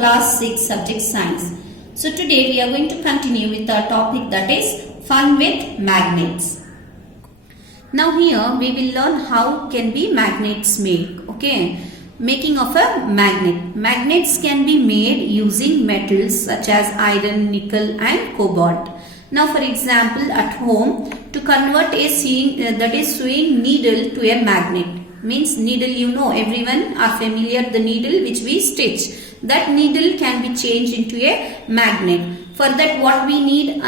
class 6 subject science. So today we are going to continue with our topic, that is fun with magnets. Now here we will learn how can be magnets made. Okay, making of a magnet. Magnets can be made using metals such as iron, nickel and cobalt. Now for example, at home, to convert a sewing needle to a magnet, means needle, you know, everyone are familiar the needle which we stitch. That needle can be changed into a magnet. For that what we need?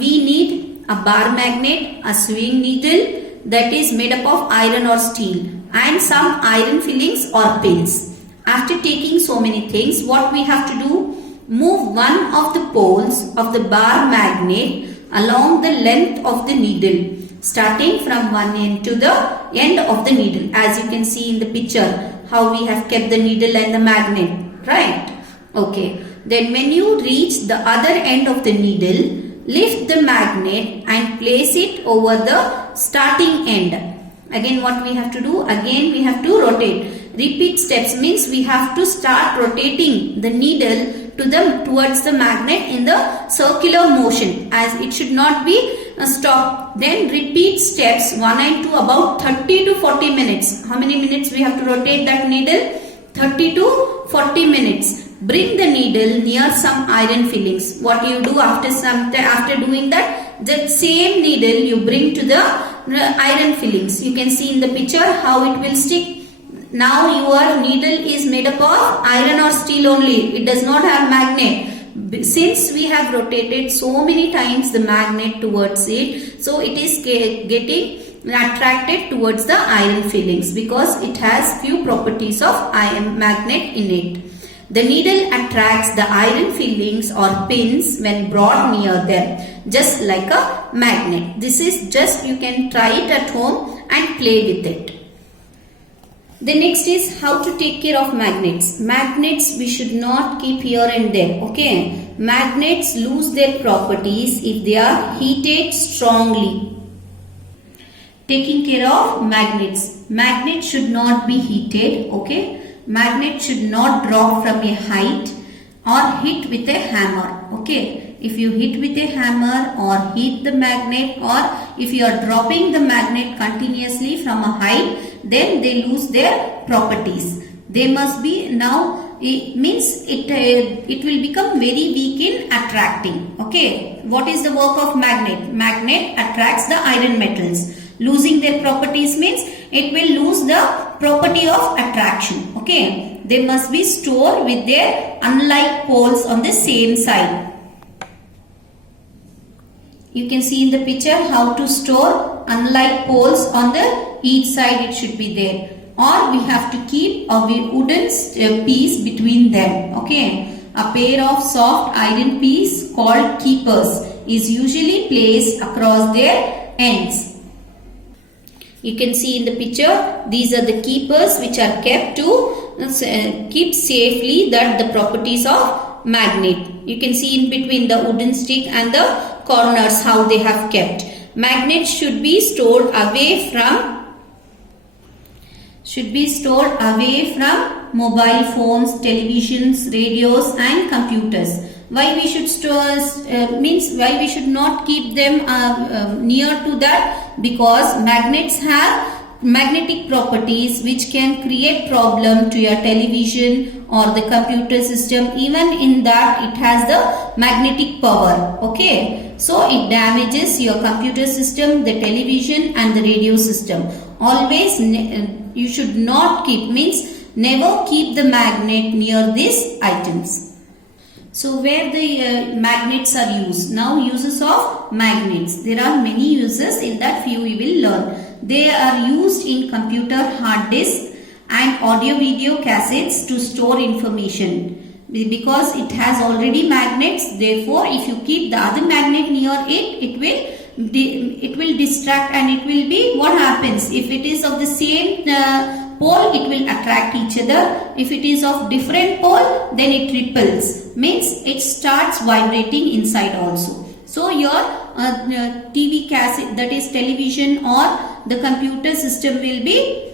We need a bar magnet, a sewing needle that is made up of iron or steel, and some iron fillings or pins. After taking so many things, what we have to do? Move one of the poles of the bar magnet along the length of the needle, starting from one end to the end of the needle. As you can see in the picture, how we have kept the needle and the magnet, right? Okay. Then when you reach the other end of the needle, lift the magnet and place it over the starting end. Again what we have to do? Again we have to rotate. Repeat steps means we have to start rotating the needle towards the magnet in the circular motion, as it should not be stopped. Then repeat steps 1 and 2 about 30 to 40 minutes. How many minutes we have to rotate that needle? 30 to 40 minutes. Bring the needle near some iron fillings. What you do after doing that? The same needle you bring to the iron fillings. You can see in the picture how it will stick. Now your needle is made up of iron or steel only. It does not have magnet. Since we have rotated so many times the magnet towards it, so it is getting attracted towards the iron fillings because it has few properties of iron magnet in it. The needle attracts the iron fillings or pins when brought near them, just like a magnet. This is just, you can try it at home and play with it. The next is how to take care of magnets. Magnets we should not keep here and there. Okay, magnets lose their properties if they are heated strongly. Taking care of magnets. Magnets should not be heated. Okay, magnet should not drop from a height or hit with a hammer. Okay, if you hit with a hammer or hit the magnet, or if you are dropping the magnet continuously from a height, then they lose their properties. They must be, now it means it will become very weak in attracting. Okay, what is the work of magnet? Magnet attracts the iron metals. Losing their properties means it will lose the property of attraction. Okay, they must be stored with their unlike poles on the same side. You can see in the picture how to store unlike poles on the each side. It should be there, or we have to keep a wooden piece between them. Okay, a pair of soft iron pieces called keepers is usually placed across their ends. You can see in the picture, these are the keepers which are kept to keep safely the properties of magnet. You can see in between the wooden stick and the corners how they have kept. Magnets should be stored away from mobile phones, televisions, radios and computers. Why we should why we should not keep them near to that? Because magnets have magnetic properties which can create problem to your television or the computer system. Even in that, it has the magnetic power. Okay, so it damages your computer system, the television and the radio system. Always you should not keep, means never keep the magnet near these items. So where the magnets are used? Now uses of magnets. There are many uses, in that few we will learn. They are used in computer hard disk and audio video cassettes to store information. Because it has already magnets, therefore if you keep the other magnet near it, it will distract, and it will be, what happens? If it is of the same pole, it will attract each other. If it is of different pole, then it repels, means it starts vibrating inside also. So your TV cassette, that is television or the computer system will be,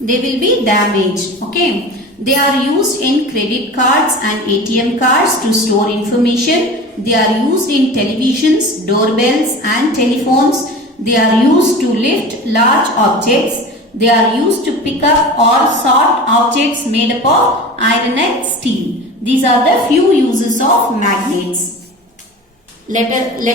they will be damaged. Okay, They are used in credit cards and ATM cards to store information. They are used in televisions, doorbells and telephones. They are used to lift large objects. They are used to pick up or sort objects made up of iron and steel. These are the few uses of magnets. Let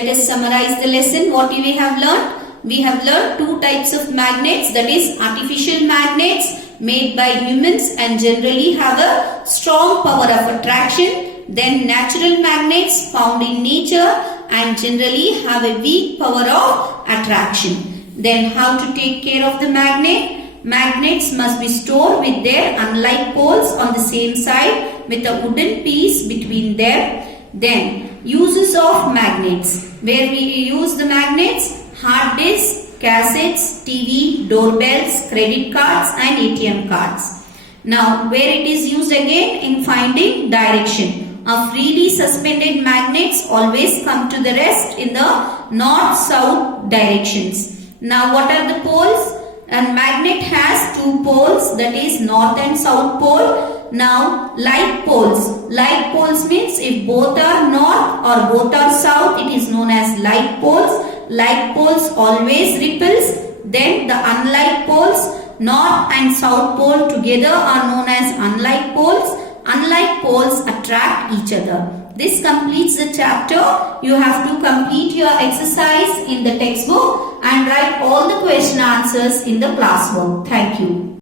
us summarize the lesson. What we have learned? We have learned two types of magnets, that is artificial magnets made by humans and generally have a strong power of attraction. Then natural magnets found in nature and generally have a weak power of attraction. Then how to take care of the magnet? Magnets must be stored with their unlike poles on the same side with a wooden piece between them. Then uses of magnets. Where we use the magnets? Hard disks, cassettes, TV, doorbells, credit cards and ATM cards. Now where it is used again? In finding direction. A freely suspended magnets always come to the rest in the north-south directions. Now what are the poles? A magnet has two poles, that is north and south pole. Now like poles. Like poles means if both are north or both are south, it is known as like poles. Like poles always repels. Then the unlike poles, north and south pole together are known as unlike poles. Unlike poles attract each other. This completes the chapter. You have to complete your exercise in the textbook and write all the question answers in the classwork. Thank you.